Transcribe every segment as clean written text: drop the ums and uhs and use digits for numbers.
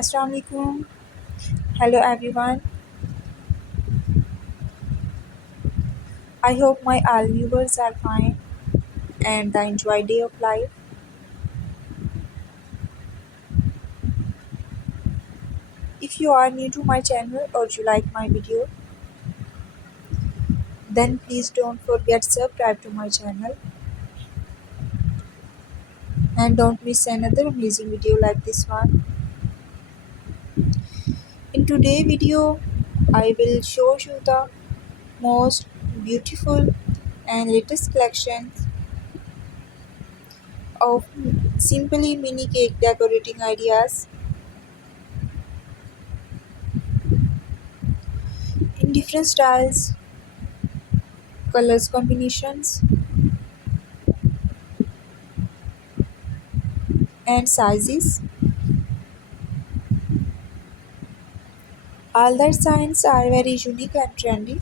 Assalamu alaikum. Hello everyone. I hope my all viewers are fine and they enjoy day of life. If you are new to my channel or you like my video, then please don't forget subscribe to my channel and don't miss another amazing video like this one. In today's video, I will show you the most beautiful and latest collection of simply mini cake decorating ideas in different styles, colors combinations and sizes. All the designs are very unique and trendy,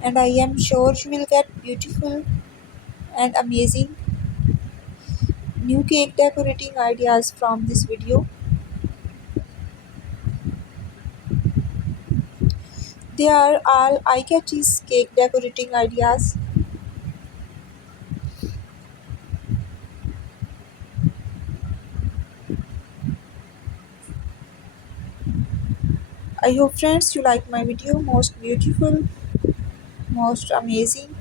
and I am sure you will get beautiful and amazing new cake decorating ideas from this video. They are all eye-catchy cake decorating ideas. I hope friends you like my video. Most beautiful, most amazing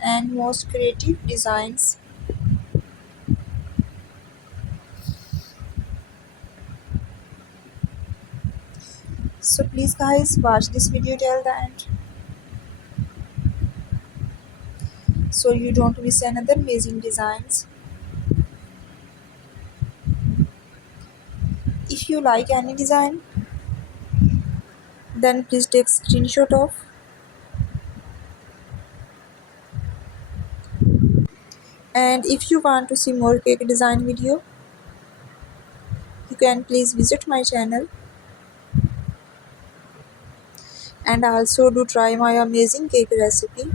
and most creative designs. So please guys watch this video till the end so you don't miss another amazing designs. If you like any design, then please take screenshot of. And if you want to see more cake design video, you can please visit my channel and also do try my amazing cake recipe.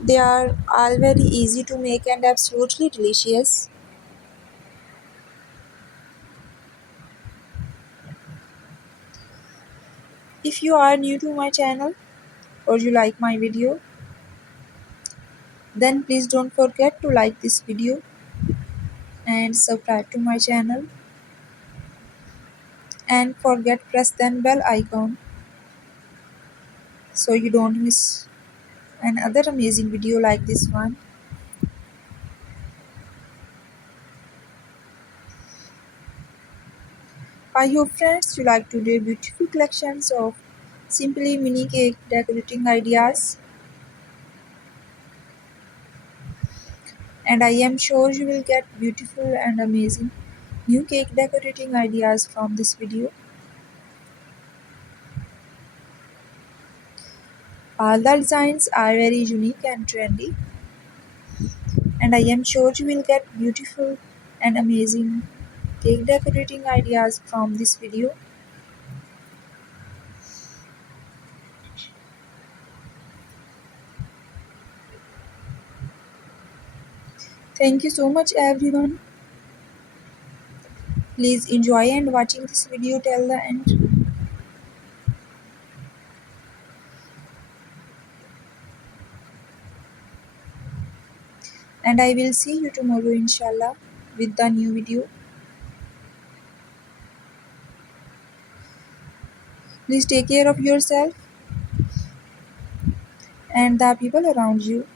They are all very easy to make and absolutely delicious. If you are new to my channel or you like my video, then please don't forget to like this video and subscribe to my channel and forget press then bell icon so you don't miss another amazing video like this one. I hope friends you like today's beautiful collections of simply mini cake decorating ideas, and I am sure you will get beautiful and amazing new cake decorating ideas from this video. All the designs are very unique and trendy, and I am sure you will get beautiful and amazing cake decorating ideas from this video. Thank you so much everyone. Please enjoy and watching this video till the end. And I will see you tomorrow inshallah with the new video. Please take care of yourself and the people around you.